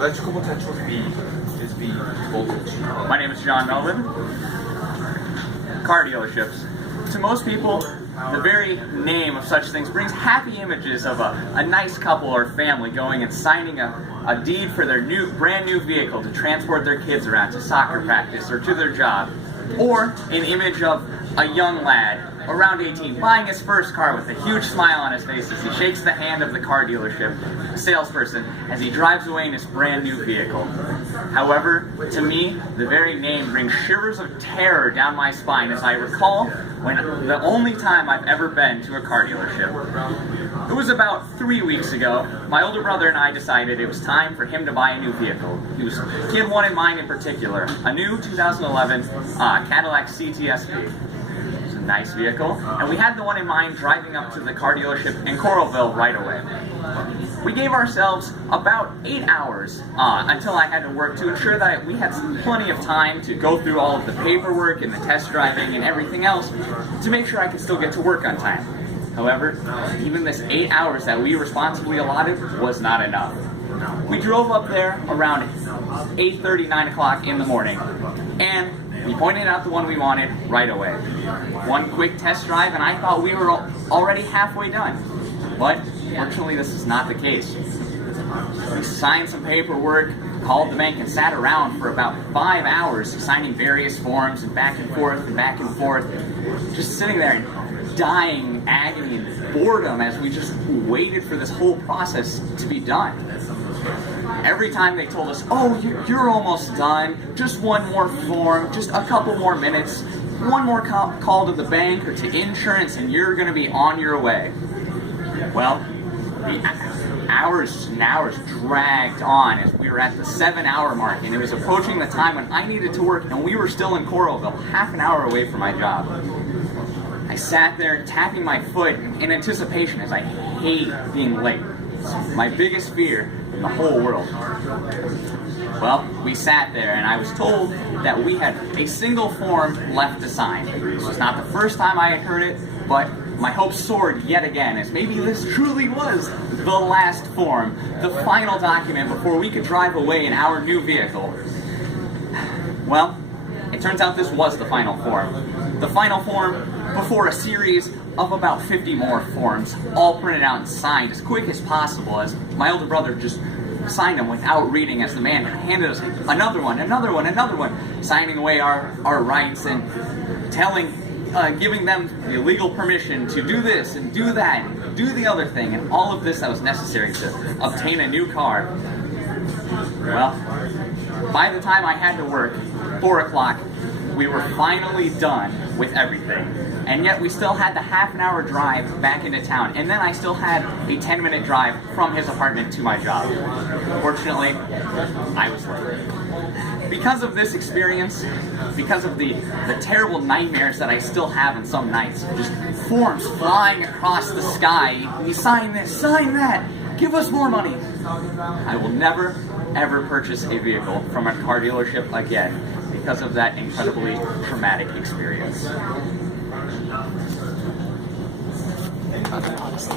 Electrical potential is V voltage. My name is John Melvin. Car dealerships. To most people, the very name of such things brings happy images of a nice couple or family going and signing a deed for their brand new vehicle to transport their kids around to soccer practice or to their job. Or an image of a young lad around 18 buying his first car with a huge smile on his face as he shakes the hand of the car dealership salesperson as he drives away in his brand new vehicle. However, to me, the very name brings shivers of terror down my spine as I recall when the only time I've ever been to a car dealership. It was about 3 weeks ago. My older brother and I decided it was time for him to buy a new vehicle. He had one in mind in particular, a new 2011 Cadillac CTSV. Nice vehicle, and we had the one in mind driving up to the car dealership in Coralville right away. We gave ourselves about 8 hours until I had to work to ensure that we had plenty of time to go through all of the paperwork and the test driving and everything else to make sure I could still get to work on time. However, even this 8 hours that we responsibly allotted was not enough. We drove up there around 8:30, 9 o'clock in the morning, and we pointed out the one we wanted right away. One quick test drive, and I thought we were already halfway done. But fortunately, this is not the case. We signed some paperwork, called the bank, and sat around for about 5 hours signing various forms and back and forth and back and forth, just sitting there in dying agony and boredom as we just waited for this whole process to be done. Every time they told us, oh, you're almost done, just one more form, just a couple more minutes, one more call to the bank or to insurance and you're going to be on your way. Well, the hours and hours dragged on as we were at the 7-hour mark, and it was approaching the time when I needed to work, and we were still in Coralville, half an hour away from my job. I sat there tapping my foot in anticipation as I hate being late. It's my biggest fear in the whole world. Well, we sat there and I was told that we had a single form left to sign. This was not the first time I had heard it, but my hopes soared yet again as maybe this truly was the last form, the final document before we could drive away in our new vehicle. Well, it turns out this was the final form. The final form before a series of about 50 more forms, all printed out and signed as quick as possible, as my older brother just signed them without reading as the man handed us another one, signing away our rights and giving them the legal permission to do this and do that and do the other thing and all of this that was necessary to obtain a new car. Well, by the time I had to work, 4 o'clock, we were finally done with everything. And yet we still had the half-an-hour drive back into town, and then I still had a 10-minute drive from his apartment to my job. Fortunately, I was late. Because of this experience, because of the terrible nightmares that I still have in some nights, just forms flying across the sky, you sign this, sign that, give us more money. I will never, ever purchase a vehicle from a car dealership again because of that incredibly traumatic experience. Honestly.